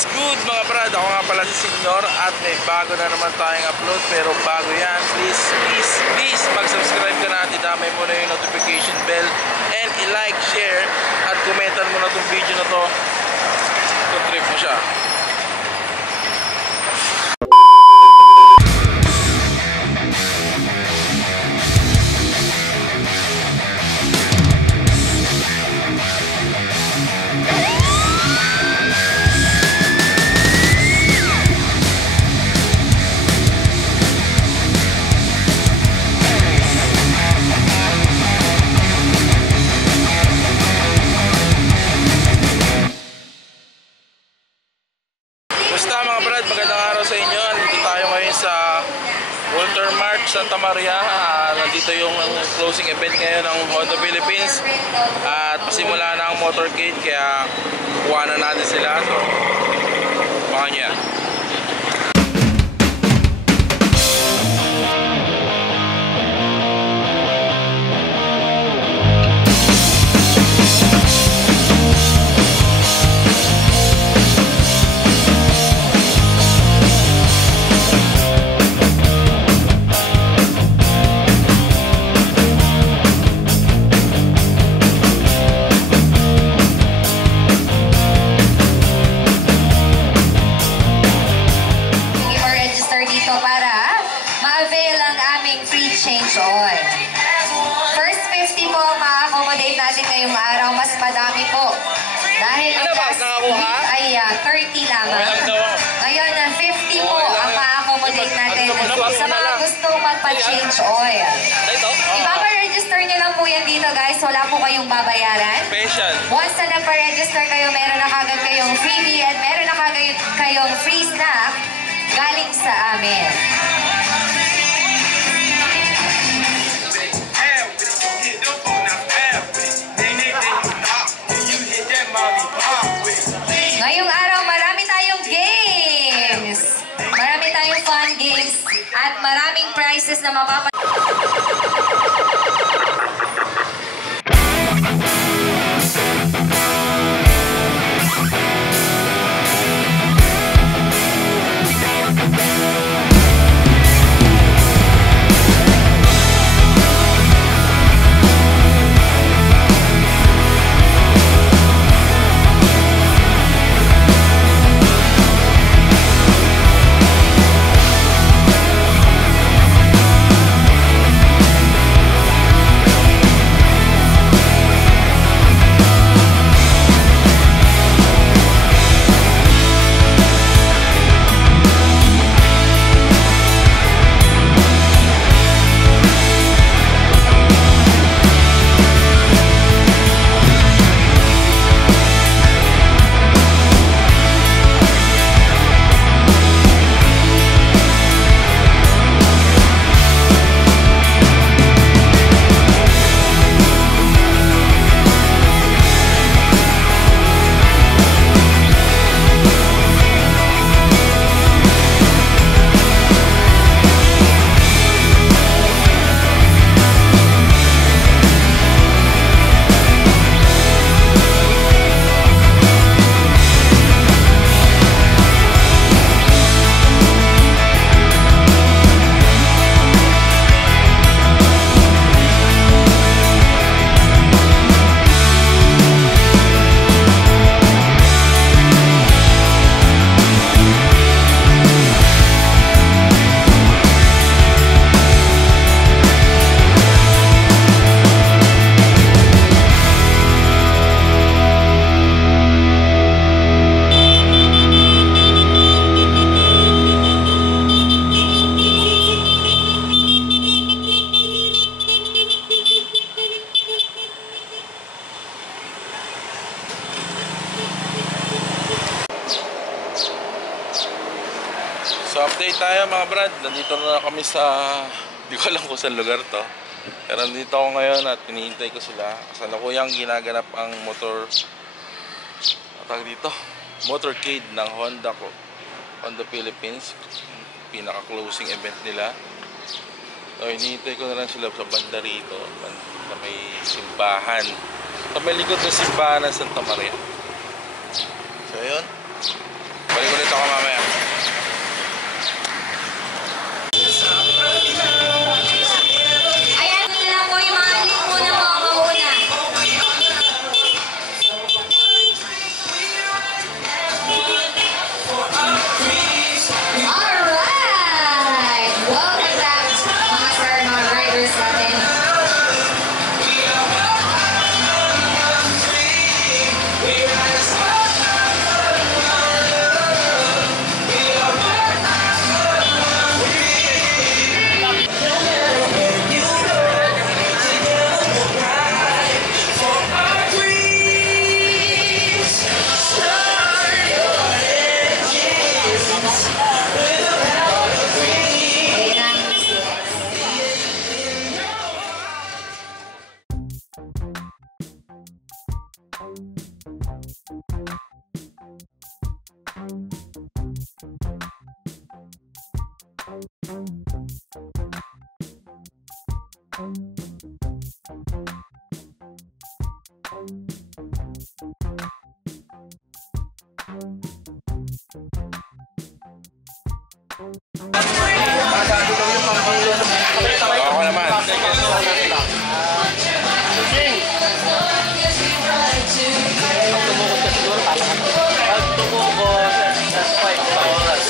What's good mga brad? Ako nga pala si Senyor at may bago na naman tayong upload. Pero bago yan, please mag-subscribe ka na at idamay mo na yung notification bell and i-like, share at komentan mo na itong video na to kung trip mo siya. Basta mga brad, magandang araw sa inyo. Nandito tayo ngayon sa Walter Mart, Santa Maria. Nandito yung closing event ngayon ng Honda Philippines. At pasimula na ang motorcade, kaya kuha na natin sila. So, baka niya. First 50 po ang ma-accommodate natin ngayong araw. Mas madami po. Dahil ano ba? Nakakuha? Ay, 30 lamang. Ngayon, 50 po ang ma-accommodate natin. Sa mga gustong magpa-change oil. Ipapa-register nyo lang po yan dito, guys. Wala po kayong babayaran. Special. Once na nagpa-register kayo, meron na kagad kayong freebie at meron na kagad kayong free snack galing sa amin. Ngayong araw, marami tayong games. Marami tayong fun games at maraming prizes na mapapag... So update tayo mga brad, nandito na kami sa, di ko alam kung saan lugar to. Pero nandito ako ngayon at hinihintay ko sila. Kasalukuyang ginaganap ang motorcade ng Honda Philippines. Pinaka-closing event nila. So hinihintay ko na lang sila sa banda rito, sa may simbahan. Sa may likod ng simbahan ng Santa Maria. So yun. Ako naman. Pag tumuko, that's 5 oras.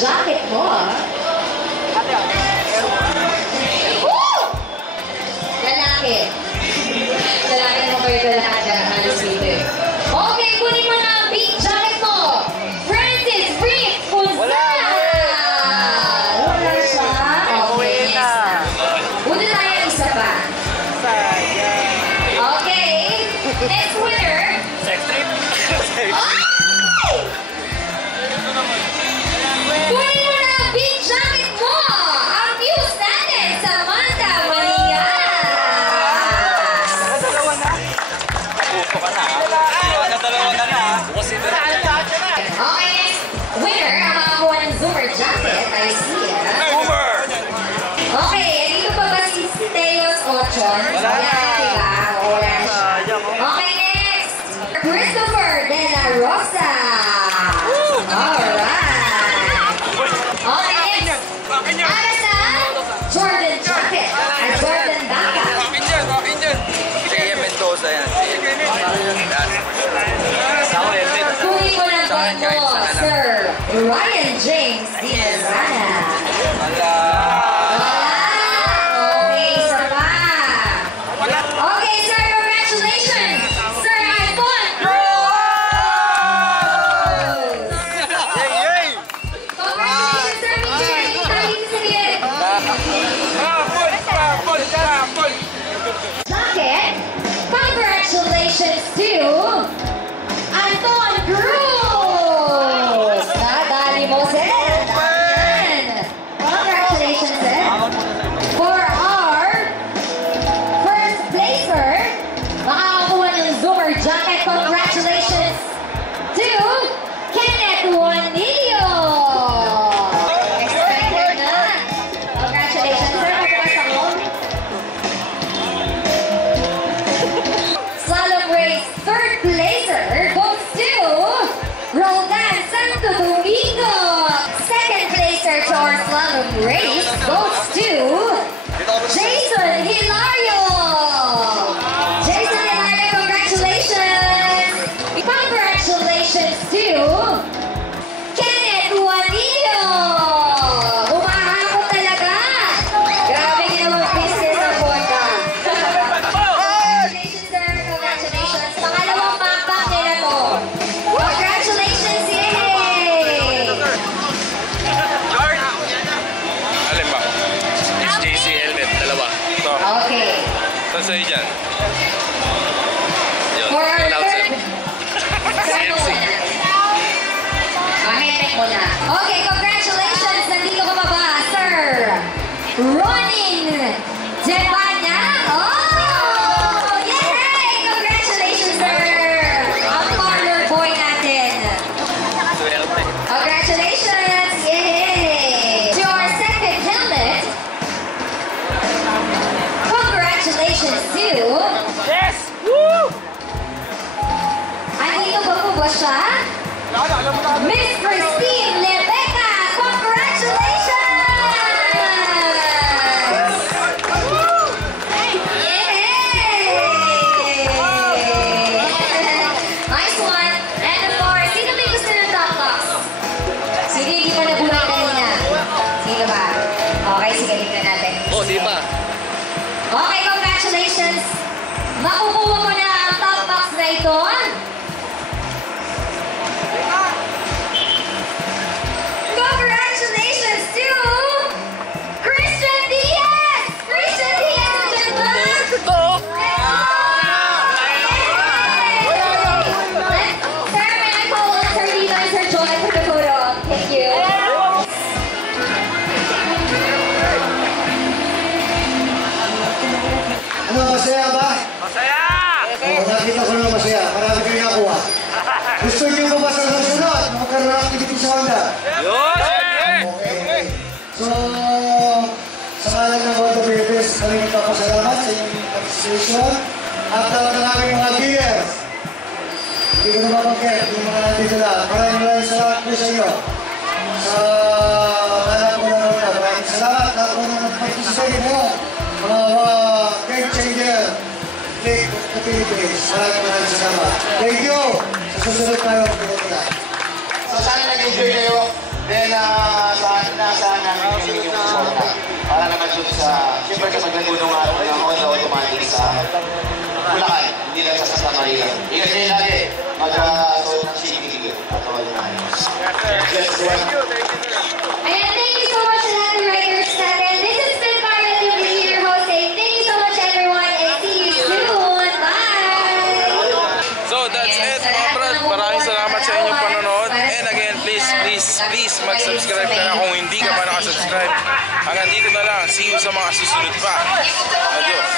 Jacket mo, lalaki. Lalaki mo kayo lahat ng halos dito. Okay, kunin mo na ang big jacket mo. Francis Rick Punza! Wala siya? Okay, next. Una tayo isa pa. Okay, next winner. Sex trip? Kunin mo na ang big jacket mo! Ang muse natin, Samantha Maria! Dalawa na. Pupo ka na. Dalawa ka na. Bukas ito na. Okay, next winner, ang makakuha ng Zoomer jacket, I see it. Okay, dito pa ba si Teos Ochon? Wala na. Diba? Wala siya. Okay, next, Christopher De La Rosa! Alright! Okay, next, Alasa Jordan jacket at Jordan Baka. Kaya Mendoza yan. Ako helmet. Kunin mo ng bag mo, Sir Ryan James Diazana. Wala. Okay, isa pa. Okay, sir, congratulations! Sir Alphon Cruz! Congratulations, sir Mitchell! Tayo sa gilid. Jacket, congratulations to Anton Cruz! Nadali mo mo na. Okay, congratulations! Nandito ka pa ba, Sir Ronin Jebanya? Oh! Yay! Congratulations, sir! Ang parlor boy natin. Congratulations! Yay! Your second helmet. Congratulations to... Yes! Woo! Andito ba siya? Miss Christine Lebeca! Congratulations! Yay! Nice one! And of course, sino may gusto ng top box? Sige, hindi pa nabuhay kanina. Sino ba? Okay, sige, tingnan natin. Oh, di ba? Okay, congratulations! Makukuha mo na ang top box na ito. Congratulations to Christian Diaz! Christian Diaz, gentlemen! Sir, may I call on Sir Dino and Sir Joy for the photo? Thank you. Ano, masaya ba? Masaya! Oo, nakita ko naman masaya. Marami kayo nakuha. Gusto niyo ba ba sa susunod? Magkaroon ng activity sa Honda? Yun! Okay. So, sa kalan ng Honda Philippines, kami nagpapasalamat sa inyong participation. At ng aming mga gears. Hindi ko na mapagkit, yung mga nandito lang. Maraming salamat po sa inyo. Sa kalan po ng Honda. Maraming salamat. Lahat po na nag-participate ngayon. Mga game changer. League of the Philippines. Maraming salamat. Thank you! Sa susunod tayo, pinagkita. So sana nag-enjoy kayo. Then saan namin yung suporta. Para naman dun sa, siyempre sa magandang araw ng Honda Automatic sa Bulacan, hindi lang sa Santa Maria. Ingat kayo lagi. Mag-suot ng CCTV at all naman. Yes, Ayan, thank you so much sa lahat ng riders natin. This has been Carla Living here hosting. Thank you so much everyone and see you soon. Bye! So that's it mga brad. Maraming salamat sa inyong panonood. And again, please mag-subscribe ka na kung hindi ka pa nakasubscribe. Hanggang dito na lang. See you sa mga susunod pa. Adios.